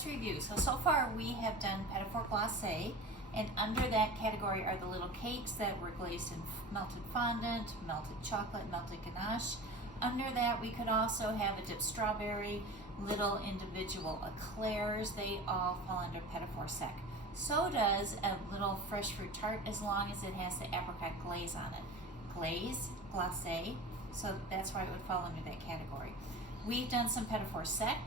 let's review. So far we have done petit-four glacé, and under that category are the little cakes that were glazed in melted fondant, melted chocolate, melted ganache. Under that we could also have a dipped strawberry, little individual eclairs. They all fall under petit-four sec. So does a little fresh fruit tart, as long as it has the apricot glaze on it. Glaze, glacé, so that's why it would fall under that category. We've done some petit-four sec.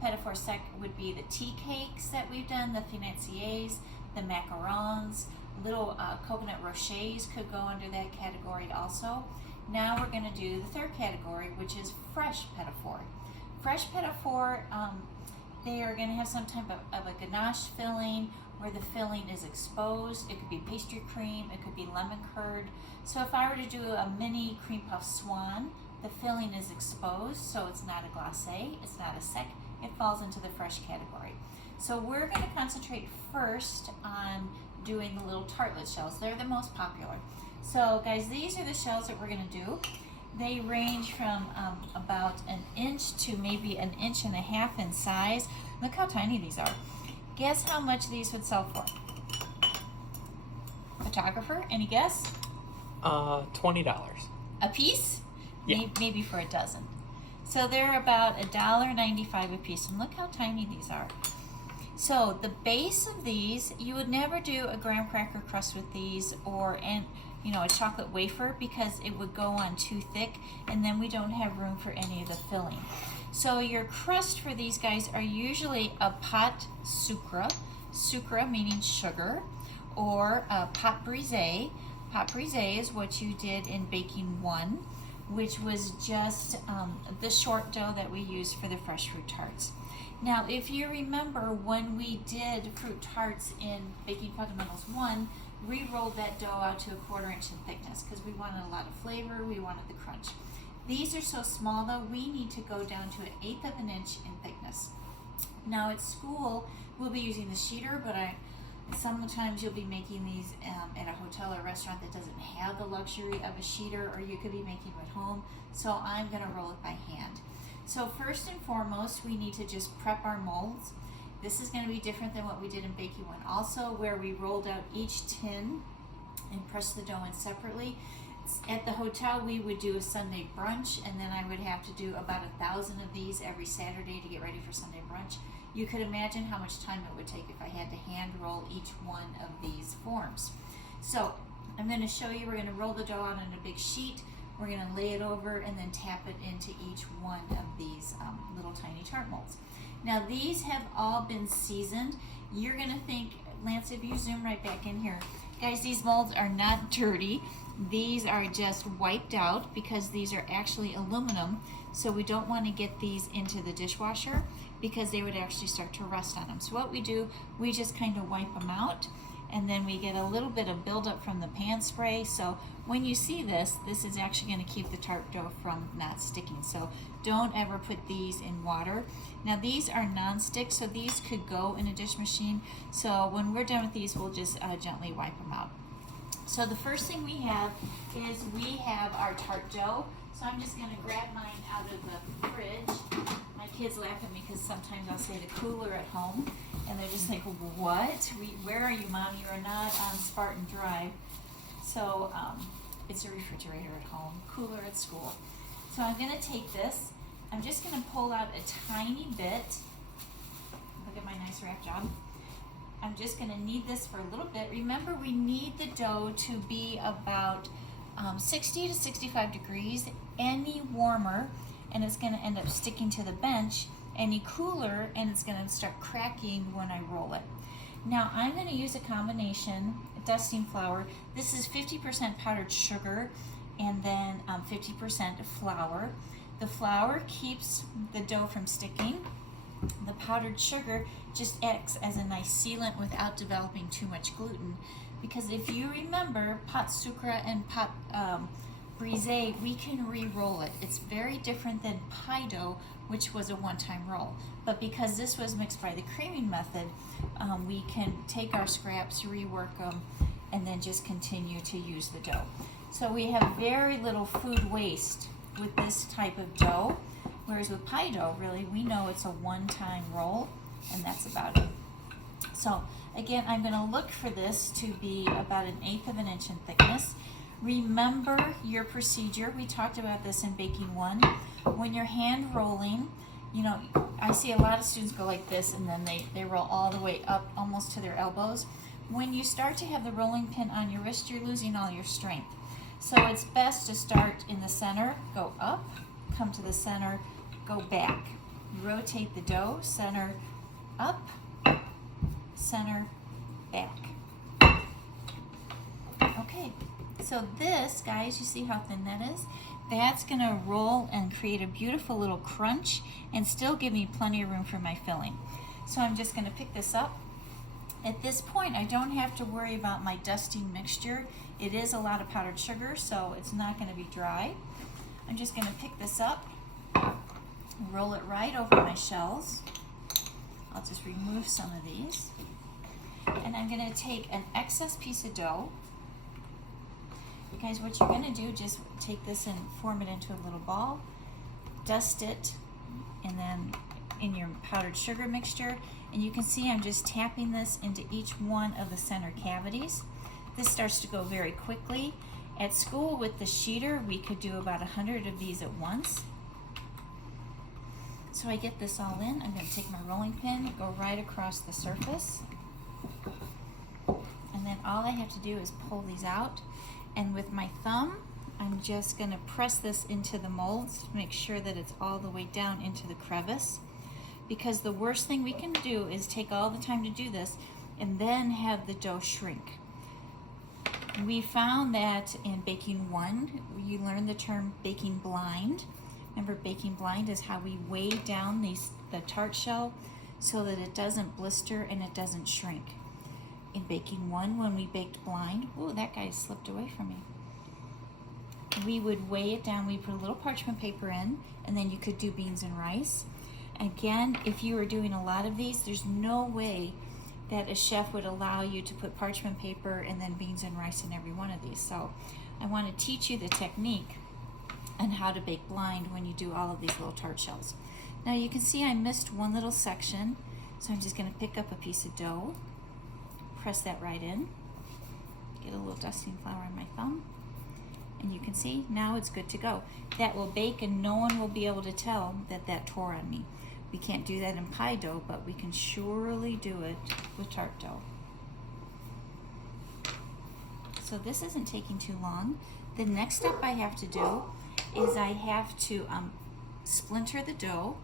Petit-four sec would be the tea cakes that we've done, the financiers, the macarons, little coconut rochers could go under that category also. Now we're going to do the third category, which is fresh petit-four. Fresh petit-four, they are going to have some type of a ganache filling where the filling is exposed. It could be pastry cream, it could be lemon curd. So if I were to do a mini cream puff swan, the filling is exposed, so it's not a glacé, it's not a sec, it falls into the fresh category. So we're going to concentrate first on doing the little tartlet shells. They're the most popular. So guys, these are the shells that we're going to do. They range from about an inch to maybe an inch and a half in size. Look how tiny these are. Guess how much these would sell for? Photographer, any guess? $20. A piece? Yeah. Maybe for a dozen. So they're about $1.95 a piece, and look how tiny these are. So the base of these, you would never do a graham cracker crust with these, or a chocolate wafer, because it would go on too thick, and then we don't have room for any of the filling. So your crust for these guys are usually a pot sucre meaning sugar, or a pot brisé. Pot brisé is what you did in baking one, which was just the short dough that we used for the fresh fruit tarts. Now, if you remember when we did fruit tarts in Baking Fundamentals 1, we rolled that dough out to a 1/4 inch in thickness because we wanted a lot of flavor, we wanted the crunch. These are so small though, we need to go down to 1/8 of an inch in thickness. Now at school, we'll be using the sheeter, but sometimes you'll be making these at a hotel or restaurant that doesn't have the luxury of a sheeter, or you could be making them at home. So I'm gonna roll it by hand. So first and foremost, we need to just prep our molds. This is gonna be different than what we did in Baking 1 also, where we rolled out each tin and pressed the dough in separately. At the hotel, we would do a Sunday brunch, and then I would have to do about 1,000 of these every Saturday to get ready for Sunday brunch. You could imagine how much time it would take if I had to hand roll each one of these forms. So I'm going to show you, we're going to roll the dough out on a big sheet, we're going to lay it over and then tap it into each one of these little tiny tart molds. Now these have all been seasoned. You're going to think, Lance, if you zoom right back in here, guys, these molds are not dirty. These are just wiped out because these are actually aluminum, so we don't want to get these into the dishwasher because they would actually start to rust on them. So what we do, we just kind of wipe them out, and then we get a little bit of buildup from the pan spray. So when you see this, this is actually going to keep the tart dough from not sticking. So don't ever put these in water. Now these are non-stick, so these could go in a dish machine. So when we're done with these, we'll just gently wipe them out. So the first thing we have is we have our tart dough. So I'm just going to grab mine out of the fridge. My kids laugh at me because sometimes I'll say the cooler at home, and they're just like, what? Where are you, Mom? You are not on Spartan Drive. So it's a refrigerator at home, cooler at school. So I'm going to take this. I'm just going to pull out a tiny bit. Look at my nice wrap job. I'm just going to knead this for a little bit. Remember, we need the dough to be about 60 to 65 degrees. Any warmer, and it's going to end up sticking to the bench. Any cooler, and it's going to start cracking when I roll it. Now, I'm going to use a combination dusting flour. This is 50% powdered sugar and then 50% flour. The flour keeps the dough from sticking. The powdered sugar just acts as a nice sealant without developing too much gluten. Because if you remember, pot sucre and pot brisé, we can re-roll it. It's very different than pie dough, which was a one-time roll. But because this was mixed by the creaming method, we can take our scraps, rework them, and then just continue to use the dough. So we have very little food waste with this type of dough. Whereas with pie dough, really, we know it's a one-time roll. and that's about it. So again, I'm going to look for this to be about 1/8 of an inch in thickness. Remember your procedure. We talked about this in baking 1. When you're hand rolling, you know, I see a lot of students go like this and then they roll all the way up almost to their elbows. When you start to have the rolling pin on your wrist, you're losing all your strength. So it's best to start in the center, go up, come to the center, go back. Rotate the dough, center, up, center, back. Okay, so this, guys, you see how thin that is? That's gonna roll and create a beautiful little crunch and still give me plenty of room for my filling. So I'm just gonna pick this up. At this point, I don't have to worry about my dusting mixture. It is a lot of powdered sugar, so it's not gonna be dry. I'm just gonna pick this up, roll it right over my shells. I'll just remove some of these. And I'm gonna take an excess piece of dough. Guys, what you're gonna do, just take this and form it into a little ball, dust it, and then in your powdered sugar mixture, and you can see I'm just tapping this into each one of the center cavities. This starts to go very quickly. At school with the sheeter, we could do about 100 of these at once. So I get this all in. I'm going to take my rolling pin, go right across the surface, and then all I have to do is pull these out. And with my thumb, I'm just going to press this into the molds to make sure that it's all the way down into the crevice. Because the worst thing we can do is take all the time to do this and then have the dough shrink. We found that in baking 1, you learn the term baking blind. Remember, baking blind is how we weigh down the tart shell so that it doesn't blister and it doesn't shrink. In baking 1, when we baked blind, ooh, that guy slipped away from me. We would weigh it down. We put a little parchment paper in, and then you could do beans and rice. Again, if you were doing a lot of these, there's no way that a chef would allow you to put parchment paper and then beans and rice in every one of these. So I want to teach you the technique on how to bake blind when you do all of these little tart shells. Now you can see I missed one little section, so I'm just going to pick up a piece of dough, press that right in, get a little dusting flour on my thumb, and you can see now it's good to go. That will bake and no one will be able to tell that that tore on me. We can't do that in pie dough, but we can surely do it with tart dough. So this isn't taking too long. The next step I have to do is I have to splinter the dough,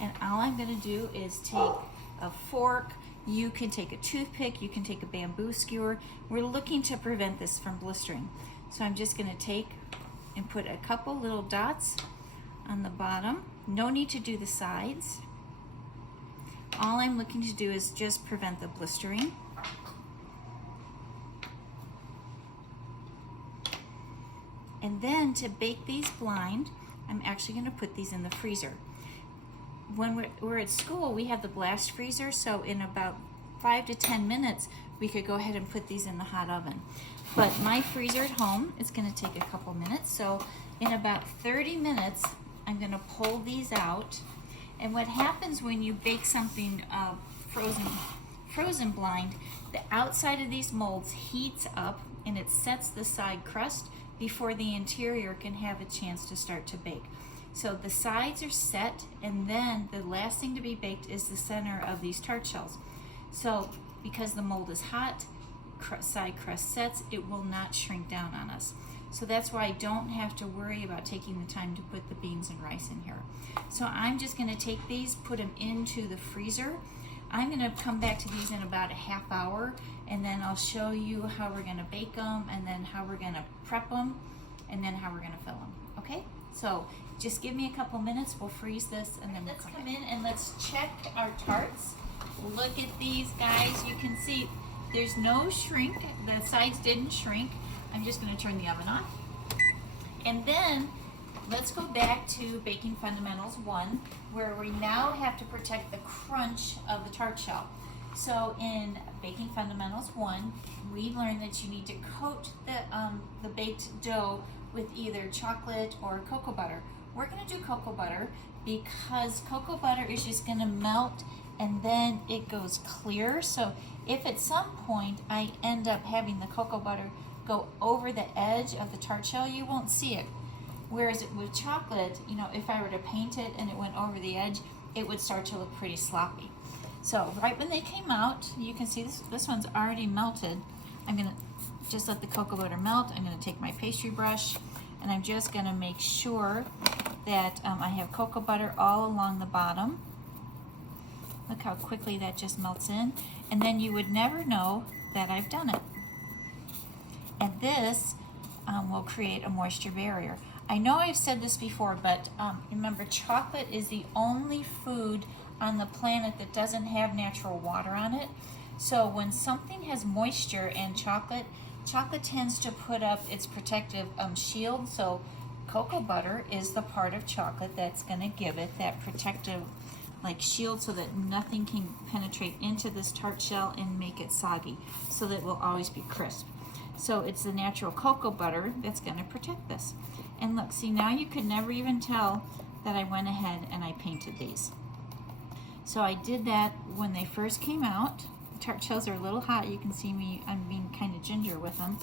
and all I'm going to do is take a fork. You can take a toothpick, you can take a bamboo skewer. We're looking to prevent this from blistering. So I'm just going to take and put a couple little dots on the bottom. No need to do the sides. All I'm looking to do is just prevent the blistering. And then to bake these blind, I'm actually going to put these in the freezer. When we're at school, we have the blast freezer, so in about 5 to 10 minutes, we could go ahead and put these in the hot oven. But my freezer at home is going to take a couple minutes, so in about 30 minutes, I'm going to pull these out. And what happens when you bake something frozen blind, the outside of these molds heats up and it sets the side crust before the interior can have a chance to start to bake. So the sides are set, and then the last thing to be baked is the center of these tart shells. So because the mold is hot, side crust sets, it will not shrink down on us. So that's why I don't have to worry about taking the time to put the beans and rice in here. So I'm just going to take these, put them into the freezer. I'm going to come back to these in about a half hour, and then I'll show you how we're going to bake them, and then how we're going to prep them, and then how we're going to fill them. Okay? So just give me a couple minutes, we'll freeze this, and then let's come in and let's check our tarts. Look at these, guys. You can see there's no shrink. The sides didn't shrink. I'm just going to turn the oven on. And then let's go back to Baking Fundamentals 1, where we now have to protect the crunch of the tart shell. So in Baking Fundamentals 1, we learned that you need to coat the baked dough with either chocolate or cocoa butter. We're going to do cocoa butter because cocoa butter is just going to melt and then it goes clear. So if at some point I end up having the cocoa butter go over the edge of the tart shell, you won't see it. Whereas with chocolate, you know, if I were to paint it and it went over the edge, it would start to look pretty sloppy. So right when they came out, you can see this one's already melted. I'm gonna just let the cocoa butter melt. I'm gonna take my pastry brush and I'm just gonna make sure that I have cocoa butter all along the bottom. Look how quickly that just melts in. And then you would never know that I've done it. And this will create a moisture barrier. I know I've said this before, but remember, chocolate is the only food on the planet that doesn't have natural water on it. So when something has moisture and chocolate tends to put up its protective shield. So cocoa butter is the part of chocolate that's going to give it that protective like shield so that nothing can penetrate into this tart shell and make it soggy, so that it will always be crisp. So it's the natural cocoa butter that's going to protect this. And look, see, now you could never even tell that I went ahead and I painted these. So I did that when they first came out. Tart shells are a little hot. You can see me, I'm being kind of ginger with them.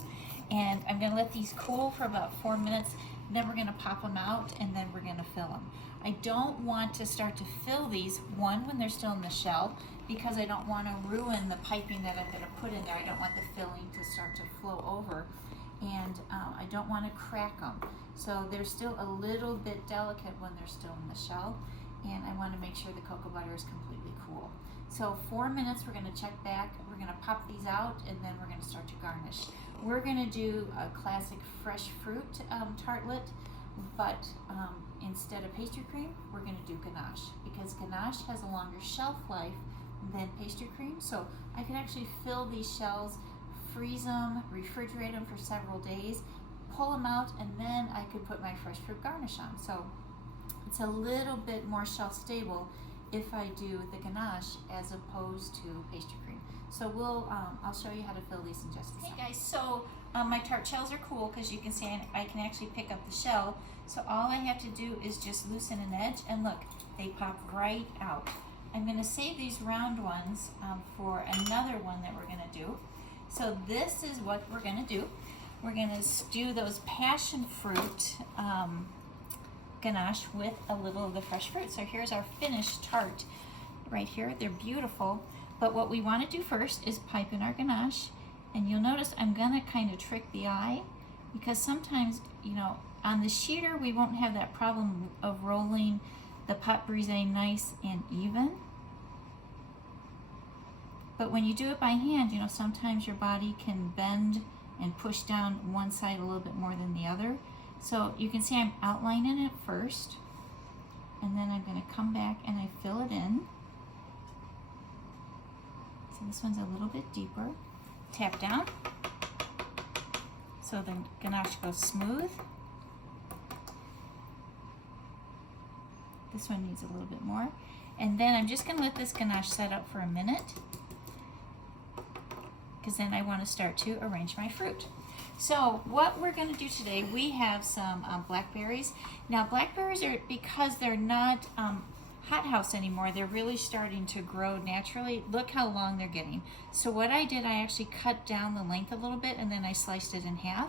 And I'm going to let these cool for about 4 minutes. Then we're going to pop them out and then we're going to fill them. I don't want to start to fill these, one, when they're still in the shell, because I don't want to ruin the piping that I'm going to put in there. I don't want the filling to start to flow over. And I don't want to crack them. So they're still a little bit delicate when they're still in the shell. And I want to make sure the cocoa butter is completely cool. So 4 minutes, we're going to check back. We're going to pop these out, and then we're going to start to garnish. We're going to do a classic fresh fruit tartlet, but instead of pastry cream, we're going to do ganache, because ganache has a longer shelf life than pastry cream. So I could actually fill these shells, freeze them, refrigerate them for several days, pull them out, and then I could put my fresh fruit garnish on. So it's a little bit more shelf stable if I do the ganache as opposed to pastry cream. So I'll show you how to fill these in just a second. Hey guys, so my tart shells are cool because you can see I can actually pick up the shell. So all I have to do is just loosen an edge, and look, they pop right out. I'm going to save these round ones for another one that we're going to do. So this is what we're going to do. We're going to do those passion fruit ganache with a little of the fresh fruit. So here's our finished tart right here. They're beautiful. But what we want to do first is pipe in our ganache. And you'll notice I'm going to kind of trick the eye, because sometimes, you know, on the sheeter we won't have that problem of rolling the pâte brisée nice and even. But when you do it by hand, you know, sometimes your body can bend and push down one side a little bit more than the other. So you can see I'm outlining it first, and then I'm going to come back and I fill it in. So this one's a little bit deeper. Tap down so the ganache goes smooth. This one needs a little bit more. And then I'm just going to let this ganache set up for a minute, because then I want to start to arrange my fruit. So what we're going to do today, we have some blackberries. Now blackberries are, because they're not hothouse anymore, they're really starting to grow naturally. Look how long they're getting. So what I did, I actually cut down the length a little bit and then I sliced it in half.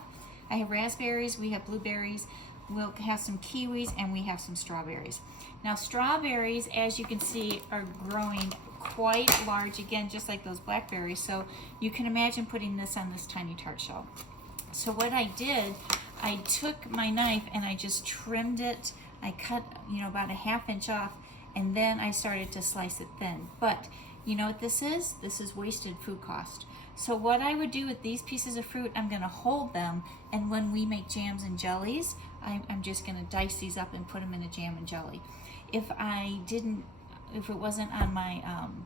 I have raspberries, we have blueberries, we'll have some kiwis, and we have some strawberries. Now strawberries, as you can see, are growing quite large, again, just like those blackberries. So you can imagine putting this on this tiny tart shell. So what I did, I took my knife and I just trimmed it. I cut, you know, about a 1/2 inch off, and then I started to slice it thin. But you know what this is? This is wasted food cost. So what I would do with these pieces of fruit, I'm going to hold them, and when we make jams and jellies, I'm just going to dice these up and put them in a jam and jelly. If it wasn't on my,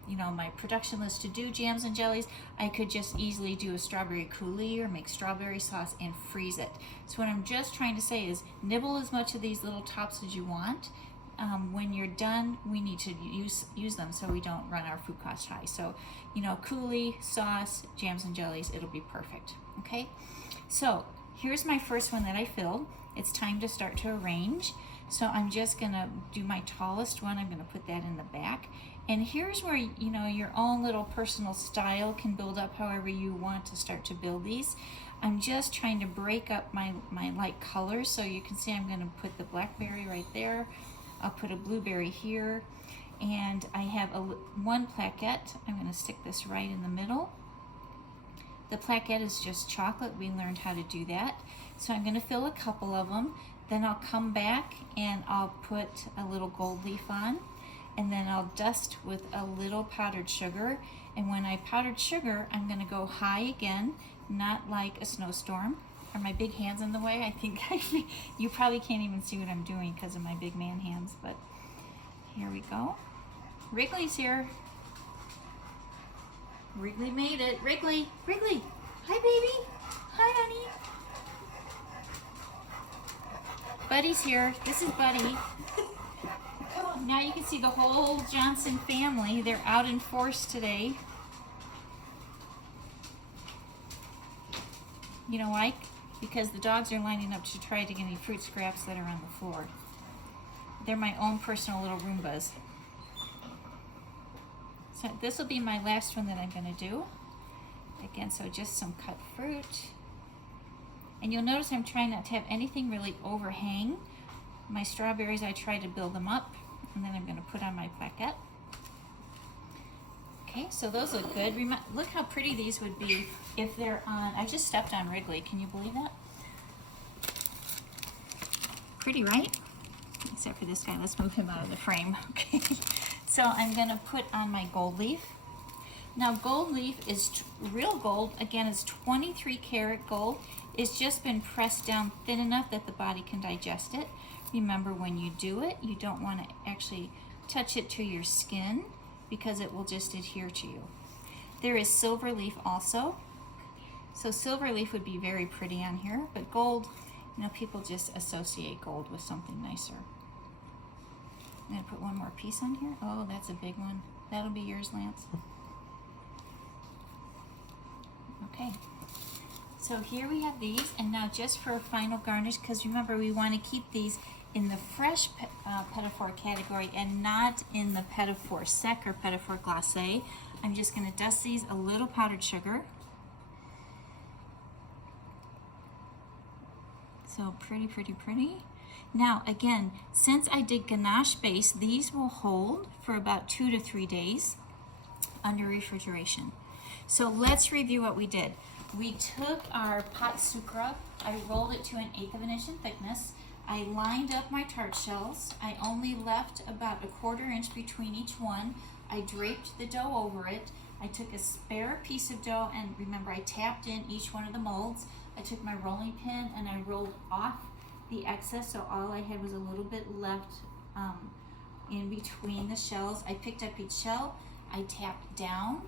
you know, my production list to do jams and jellies, I could just easily do a strawberry coulis or make strawberry sauce and freeze it. So what I'm just trying to say is nibble as much of these little tops as you want. When you're done, we need to use them so we don't run our food cost high. So, you know, coulis, sauce, jams and jellies, it'll be perfect. Okay, so here's my first one that I filled. It's time to start to arrange. So I'm just gonna do my tallest one. I'm gonna put that in the back, And here's where, you know, your own little personal style can build up however you want to start to build these. I'm just trying to break up my light colors. So you can see I'm going to put the blackberry right there. I'll put a blueberry here. And I have one plaquette. I'm going to stick this right in the middle. The plaquette is just chocolate. We learned how to do that. So I'm going to fill a couple of them. Then I'll come back and I'll put a little gold leaf on. And then I'll dust with a little powdered sugar. And when I powdered sugar, I'm going to go high again, not like a snowstorm. Are my big hands in the way? I think you probably can't even see what I'm doing because of my big man hands, but here we go. Wrigley's here. Wrigley made it. Wrigley, Wrigley. Hi, baby. Hi, honey. Buddy's here. This is Buddy. Now you can see the whole Johnson family. They're out in force today. You know why? Because the dogs are lining up to try to get any fruit scraps that are on the floor. They're my own personal little Roombas. So this will be my last one that I'm going to do. Again, so just some cut fruit. And you'll notice I'm trying not to have anything really overhang. My strawberries, I try to build them up. And then I'm going to put on my plaquette. Okay, so those look good. Look how pretty these would be if they're on. I just stepped on Wrigley. Can you believe that? Pretty, right? Except for this guy. Let's move him out of the frame. Okay. So I'm going to put on my gold leaf. Now gold leaf is real gold. Again, it's 23 karat gold. It's just been pressed down thin enough that the body can digest it. Remember, when you do it, you don't want to actually touch it to your skin because it will just adhere to you. There is silver leaf also. So silver leaf would be very pretty on here, but gold, you know, people just associate gold with something nicer. I'm going to put one more piece on here. Oh, that's a big one. That'll be yours, Lance. Okay. So here we have these, and now just for a final garnish, because remember we want to keep these in the fresh petit four category and not in the petit four sec or petit four glacé. I'm just going to dust these a little powdered sugar. So pretty, pretty, pretty. Now again, since I did ganache base, these will hold for about 2 to 3 days under refrigeration. So let's review what we did. We took our pot sucre, I rolled it to 1/8 of an inch in thickness. I lined up my tart shells. I only left about a 1/4 inch between each one. I draped the dough over it. I took a spare piece of dough, and remember I tapped in each one of the molds. I took my rolling pin and I rolled off the excess, so all I had was a little bit left in between the shells. I picked up each shell, I tapped down,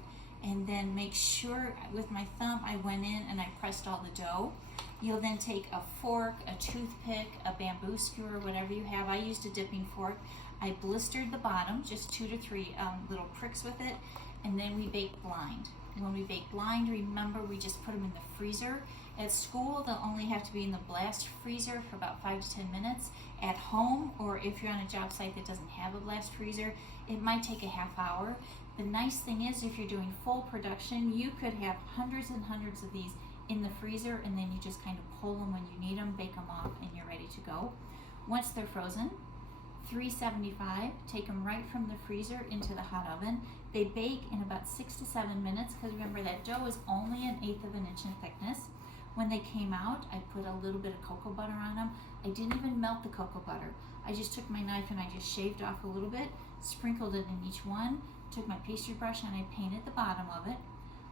and then make sure with my thumb I went in and I pressed all the dough. You'll then take a fork, a toothpick, a bamboo skewer, whatever you have. I used a dipping fork. I blistered the bottom, just 2 to 3 little pricks with it, and then we bake blind. When we bake blind, remember we just put them in the freezer. At school, they'll only have to be in the blast freezer for about 5 to 10 minutes. At home, or if you're on a job site that doesn't have a blast freezer, it might take a half hour. The nice thing is, if you're doing full production, you could have hundreds and hundreds of these in the freezer, and then you just kind of pull them when you need them, bake them off, and you're ready to go. Once they're frozen, 375, take them right from the freezer into the hot oven. They bake in about 6 to 7 minutes, because remember that dough is only 1/8 of an inch in thickness. When they came out, I put a little bit of cocoa butter on them. I didn't even melt the cocoa butter. I just took my knife and I just shaved off a little bit, sprinkled it in each one, took my pastry brush and I painted the bottom of it.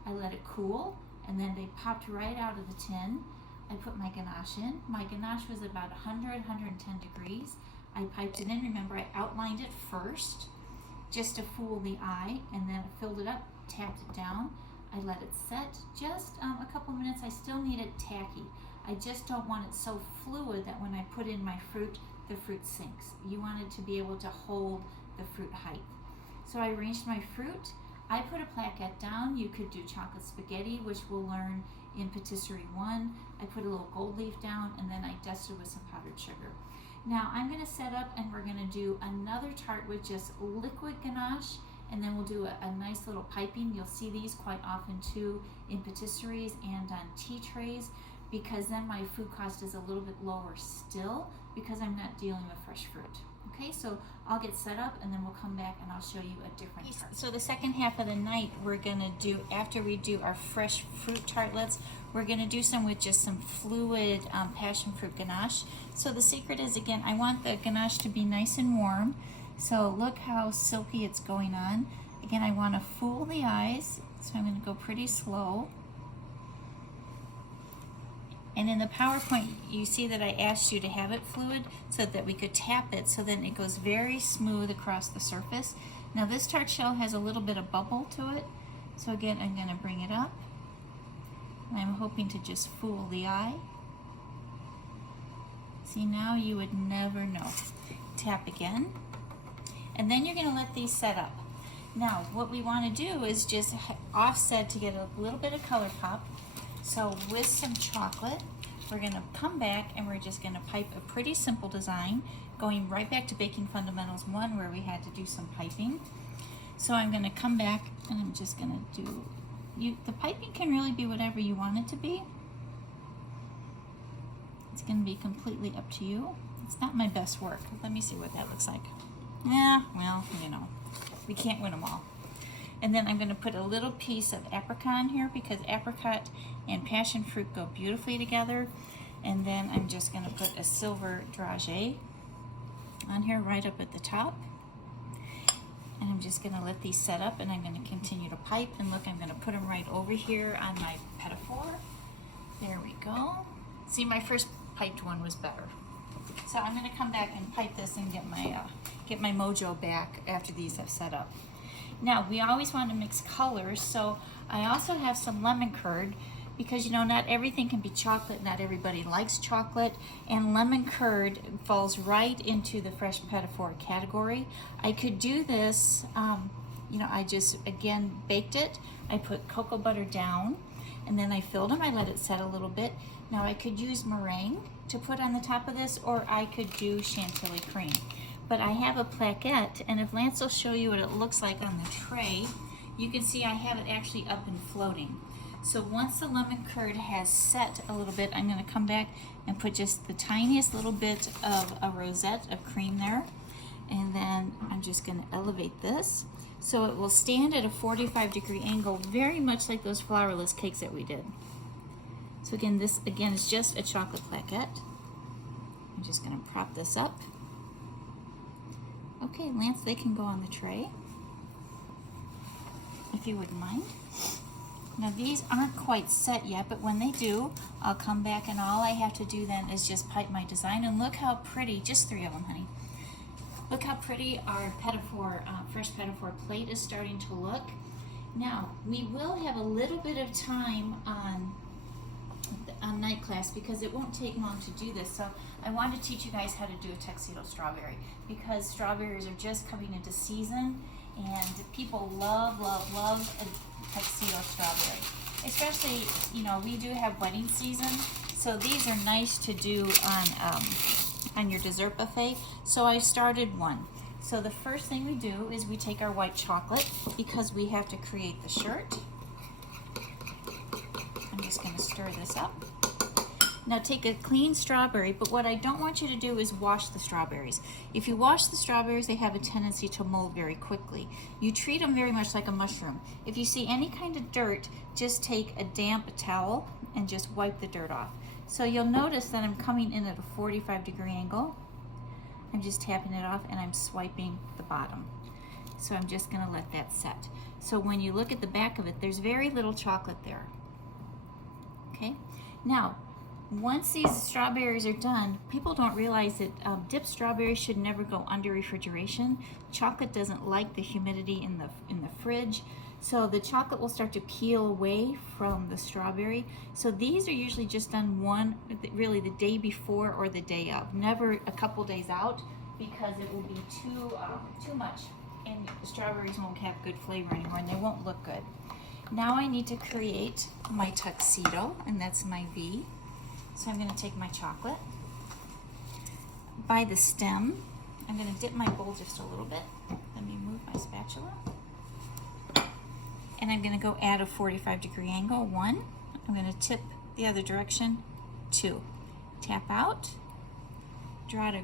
I let it cool, and then they popped right out of the tin. I put my ganache in. My ganache was about 100, 110 degrees. I piped it in. Remember, I outlined it first just to fool the eye, and then filled it up, tapped it down. I let it set just a couple minutes. I still need it tacky. I just don't want it so fluid that when I put in my fruit, the fruit sinks. You want it to be able to hold the fruit height. So I arranged my fruit. I put a plaquette down. You could do chocolate spaghetti, which we'll learn in Patisserie 1. I put a little gold leaf down, and then I dusted with some powdered sugar. Now I'm going to set up, and we're going to do another tart with just liquid ganache and then we'll do a nice little piping. You'll see these quite often too in patisseries and on tea trays, because then my food cost is a little bit lower still because I'm not dealing with fresh fruit. Okay, so I'll get set up and then we'll come back and I'll show you a different tart. So the second half of the night we're gonna do, after we do our fresh fruit tartlets, we're gonna do some with just some fluid passion fruit ganache. So the secret is, again, I want the ganache to be nice and warm. So look how silky it's going on. Again, I wanna fool the eyes, so I'm gonna go pretty slow. And in the PowerPoint, you see that I asked you to have it fluid so that we could tap it, so then it goes very smooth across the surface. Now this tart shell has a little bit of bubble to it. So again, I'm gonna bring it up. And I'm hoping to just fool the eye. See, now you would never know. Tap again. And then you're gonna let these set up. Now, what we wanna do is just offset to get a little bit of color pop. So with some chocolate, we're gonna come back and we're just gonna pipe a pretty simple design, going right back to Baking Fundamentals 1 where we had to do some piping. So I'm gonna come back and I'm just gonna do, the piping can really be whatever you want it to be. It's gonna be completely up to you. It's not my best work. Let me see what that looks like. Yeah, well, you know, we can't win them all. And then I'm going to put a little piece of apricot on here because apricot and passion fruit go beautifully together. And then I'm just going to put a silver dragée on here right up at the top. And I'm just going to let these set up and I'm going to continue to pipe. And look, I'm going to put them right over here on my petit four. There we go. See, my first piped one was better. So I'm going to come back and pipe this and get my mojo back after these have set up. Now, we always want to mix colors, so I also have some lemon curd because, you know, not everything can be chocolate, not everybody likes chocolate, and lemon curd falls right into the fresh petit four category. I could do this, you know, I just, again, baked it. I put cocoa butter down, and then I filled them. I let it set a little bit. Now, I could use meringue to put on the top of this, or I could do chantilly cream. But I have a plaquette, and if Lance will show you what it looks like on the tray, you can see I have it actually up and floating. So once the lemon curd has set a little bit, I'm going to come back and put just the tiniest little bit of a rosette of cream there. And then I'm just going to elevate this so it will stand at a 45-degree angle, very much like those flourless cakes that we did. So again, this again is just a chocolate plaquette. I'm just going to prop this up. Okay, Lance, they can go on the tray, if you wouldn't mind. Now these aren't quite set yet, but when they do, I'll come back and all I have to do then is just pipe my design. And look how pretty, just 3 of them, honey. Look how pretty our petit four, fresh petit four plate is starting to look. Now, we will have a little bit of time on night class because it won't take long to do this. So I want to teach you guys how to do a tuxedo strawberry because strawberries are just coming into season and people love, love, love a tuxedo strawberry. Especially, you know, we do have wedding season, so these are nice to do on your dessert buffet. So I started one. So the first thing we do is we take our white chocolate because we have to create the shirt. I'm just going to stir this up. Now take a clean strawberry, but what I don't want you to do is wash the strawberries. If you wash the strawberries, they have a tendency to mold very quickly. You treat them very much like a mushroom. If you see any kind of dirt, just take a damp towel and just wipe the dirt off. So you'll notice that I'm coming in at a 45-degree angle. I'm just tapping it off and I'm swiping the bottom. So I'm just going to let that set. So when you look at the back of it, there's very little chocolate there. Okay, now once these strawberries are done, people don't realize that dipped strawberries should never go under refrigeration. Chocolate doesn't like the humidity in the fridge, so the chocolate will start to peel away from the strawberry. So these are usually just done really the day before or the day of, never a couple days out, because it will be too much, and the strawberries won't have good flavor anymore, and they won't look good. Now I need to create my tuxedo, and that's my V. So I'm going to take my chocolate. By the stem, I'm going to dip my bowl just a little bit. Let me move my spatula. and I'm going to go at a 45-degree angle, 1. I'm going to tip the other direction, 2. Tap out, draw it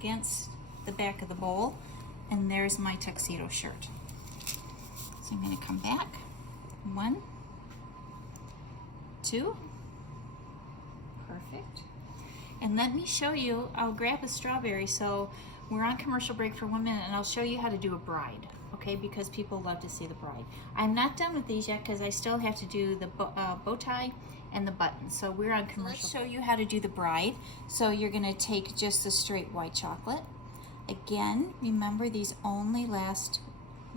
against the back of the bowl, and there's my tuxedo shirt. So I'm going to come back, 1, 2, perfect. And let me show you, I'll grab a strawberry, so we're on commercial break for 1 minute, and I'll show you how to do a bride, okay, because people love to see the bride. I'm not done with these yet because I still have to do the bow tie and the buttons. So we're on commercial. Let's show you how to do the bride. So you're going to take just the straight white chocolate. Again, remember these only last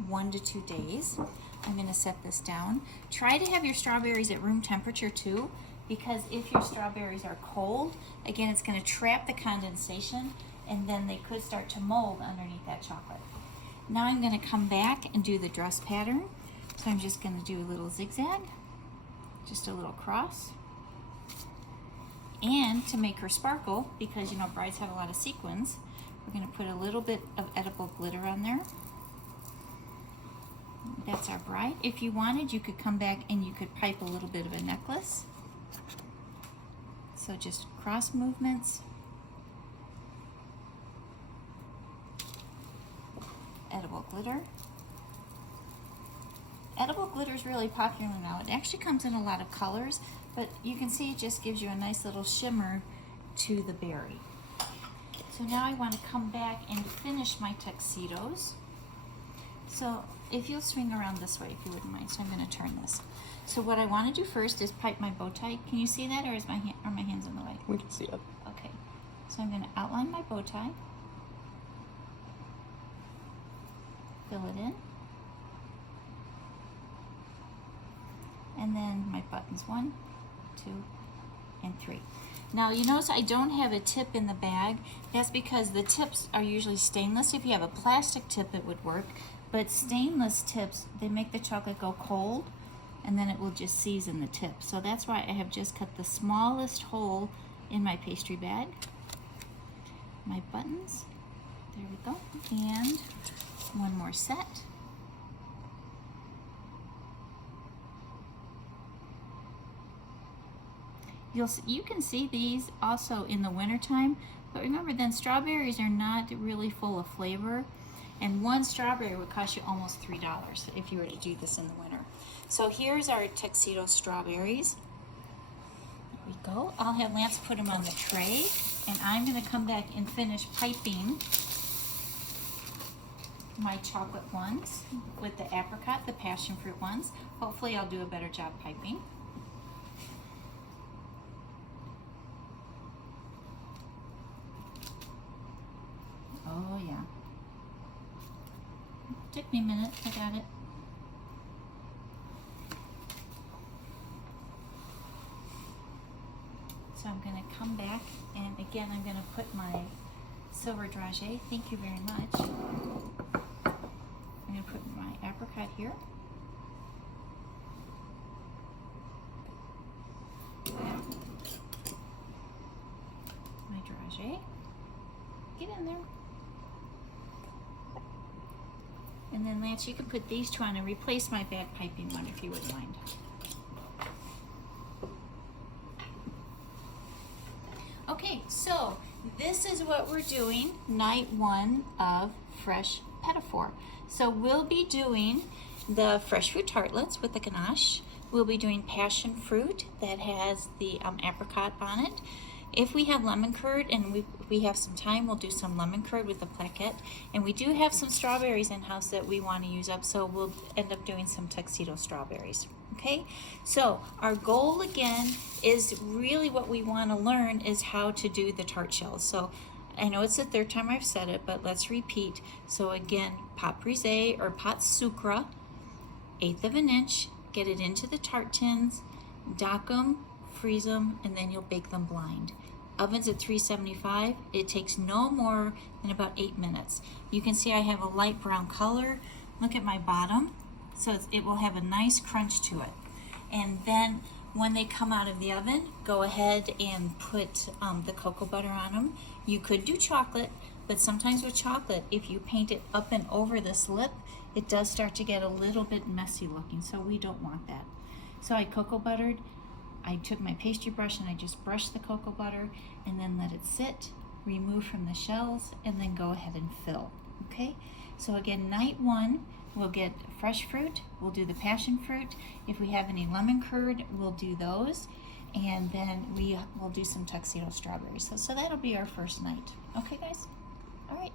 1 to 2 days. I'm going to set this down. Try to have your strawberries at room temperature too, because if your strawberries are cold, again, it's going to trap the condensation, and then they could start to mold underneath that chocolate. Now I'm going to come back and do the dress pattern. So I'm just going to do a little zigzag, just a little cross. And to make her sparkle, because you know brides have a lot of sequins, we're going to put a little bit of edible glitter on there. That's our bride. If you wanted, you could come back and you could pipe a little bit of a necklace. So just cross movements. Edible glitter. Edible glitter is really popular now. It actually comes in a lot of colors, but you can see it just gives you a nice little shimmer to the berry. So now I want to come back and finish my tuxedos. So if you'll swing around this way, if you wouldn't mind. So I'm going to turn this. So what I want to do first is pipe my bow tie. Can you see that, or is my hands in the way? We can see it. Okay. So I'm going to outline my bow tie. Fill it in. And then my buttons, 1, 2, and 3. Now you notice I don't have a tip in the bag. That's because the tips are usually stainless. If you have a plastic tip, it would work. But stainless tips, they make the chocolate go cold, and then it will just season the tip. So that's why I have just cut the smallest hole in my pastry bag. My buttons, there we go. And one more set. You can see these also in the wintertime, but remember then strawberries are not really full of flavor, and 1 strawberry would cost you almost $3 if you were to do this in the winter. So here's our tuxedo strawberries. There we go. I'll have Lance put them on the tray, and I'm going to come back and finish piping my chocolate ones with the apricot, the passion fruit ones. Hopefully I'll do a better job piping. Oh yeah. Took me a minute, I got it. So I'm going to come back, and again I'm going to put my silver dragée. Thank you very much. I'm going to put my apricot here. My dragée. Get in there. And then Lance, you can put these 2 on and replace my bag piping one if you wouldn't mind. Okay, so this is what we're doing night 1 of Fresh Petit-Four. So we'll be doing the fresh fruit tartlets with the ganache. We'll be doing passion fruit that has the apricot on it. If we have lemon curd and we have some time, we'll do some lemon curd with the plaquette. And we do have some strawberries in house that we want to use up, so we'll end up doing some tuxedo strawberries. Okay, so our goal again is really what we want to learn is how to do the tart shells. So I know it's the 3rd time I've said it, but let's repeat. So again, pot brisée or pot sucre, 1/8 of an inch, get it into the tart tins, dock them, freeze them, and then you'll bake them blind. Oven's at 375. It takes no more than about 8 minutes. You can see I have a light brown color. Look at my bottom. So it will have a nice crunch to it. And then when they come out of the oven, go ahead and put the cocoa butter on them. You could do chocolate, But sometimes with chocolate, if you paint it up and over this lip, it does start to get a little bit messy looking, so we don't want that. So I cocoa buttered. I took my pastry brush and I just brushed the cocoa butter and then let it sit, remove from the shells, and then go ahead and fill. Okay? So again, night one, we'll get fresh fruit. We'll do the passion fruit. If we have any lemon curd, we'll do those. And then we will do some tuxedo strawberries. So that'll be our first night. Okay, guys? All right.